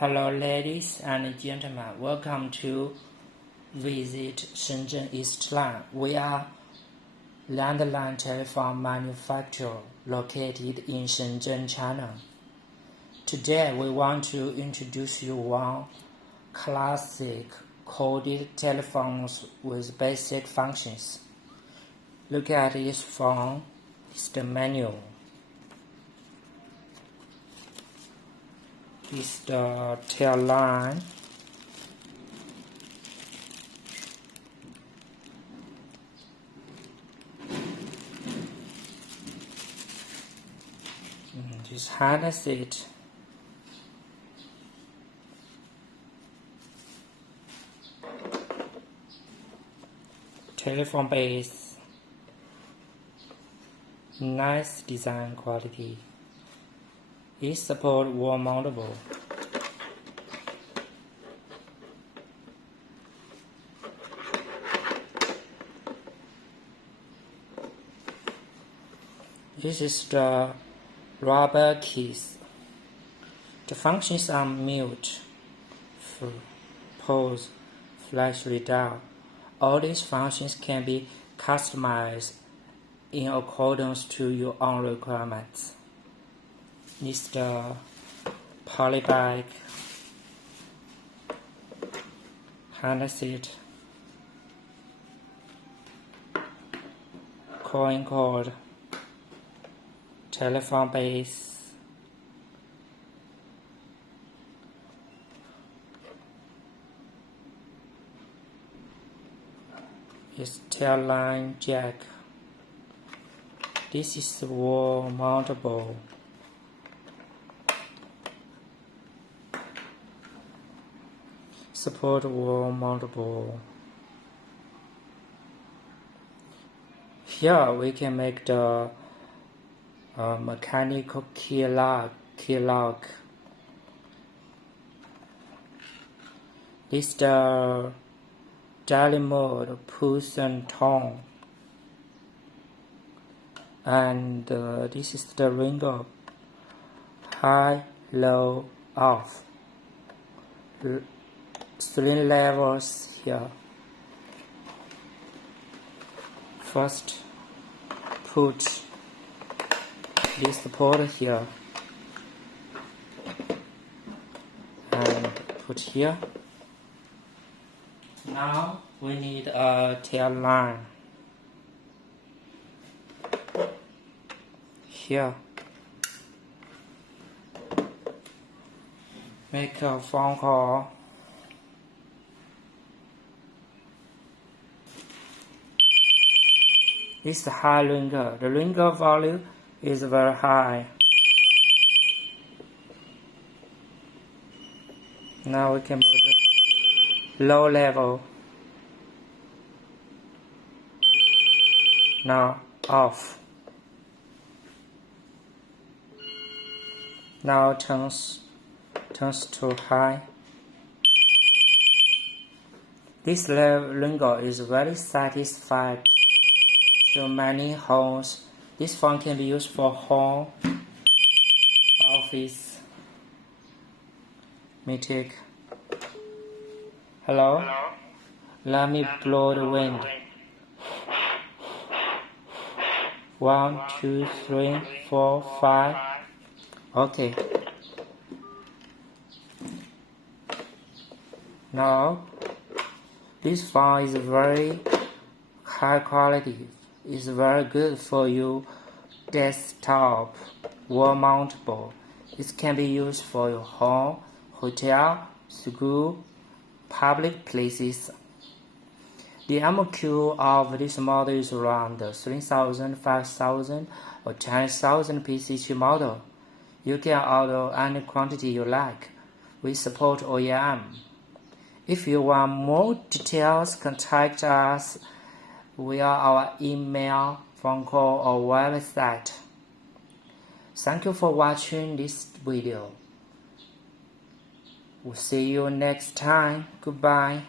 Hello ladies and gentlemen, welcome to visit Shenzhen East Line. We are landline telephone manufacturer located in Shenzhen, China. Today we want to introduce you one classic corded telephones with basic functions. Look at this phone, it's the manual. This is the tail line. This harness it. Telephone base. Nice design quality. It supports wall mountable. This is the rubber keys. The functions are mute, pause, flash readout. All these functions can be customized in accordance to your own requirements. This is the polybag, harness it, coin cord, telephone base, this tail line jack. This is wall mountable. Support wall mountable. Here we can make the mechanical key lock. This is the daily mode, push and tone, and this is the ringer, high, low, off. 3 levels here. First, put this support here and put here. Now we need a tail line here. Make a phone call. This is the high ringer. The ringer value is very high. Now we can put a low level. Now off. Now turns to high. This ringer is very satisfied to many homes. This phone can be used for home, office, meeting. Hello? Let me blow the wind. 1, 2, 3, 4, 5. Okay. Now, this phone is very high quality. It's very good for your desktop, wall mountable. It can be used for your home, hotel, school, public places. The MOQ of this model is around 3,000, 5,000 or 10,000 pieces each model. You can order any quantity you like. We support OEM. If you want more details, contact us via our email, phone call, or website. Thank you for watching this video. We'll see you next time. Goodbye.